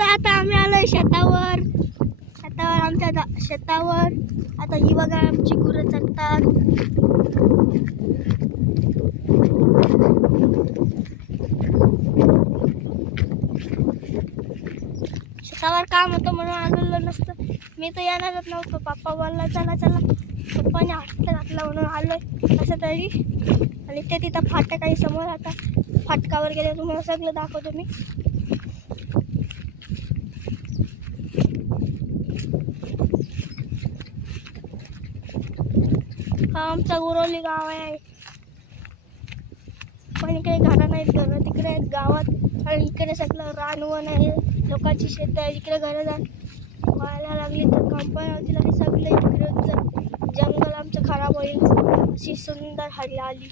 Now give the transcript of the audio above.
आता आम्ही आलोय शेतावर. आमच्या शेतावर आता ही बघा आमची गुरं चरतात. शेतावर काम होतं म्हणून आलेलो नसतं. मी तर येणारच नव्हतो. पप्पा बोलला चला चला. पप्पाने हात घातला म्हणून आलोय कसं तरी. आणि ते तिथं फाटक काही समोर आता फाटकावर गेले तुम्हाला सगळं दाखवतो मी. हा आमचा गुरवली गाव आहे. पण इकडे घरं नाहीत. घरं तिकडे आहेत गावात. आणि इकडे सगळं रानवण आहे. लोकांची शेत आहे. इकडे घरं व्हायला लागली तर कंपनी लागली सगळं इकडे जंगल आमचं खराब होईल. अशी सुंदर हरियाली.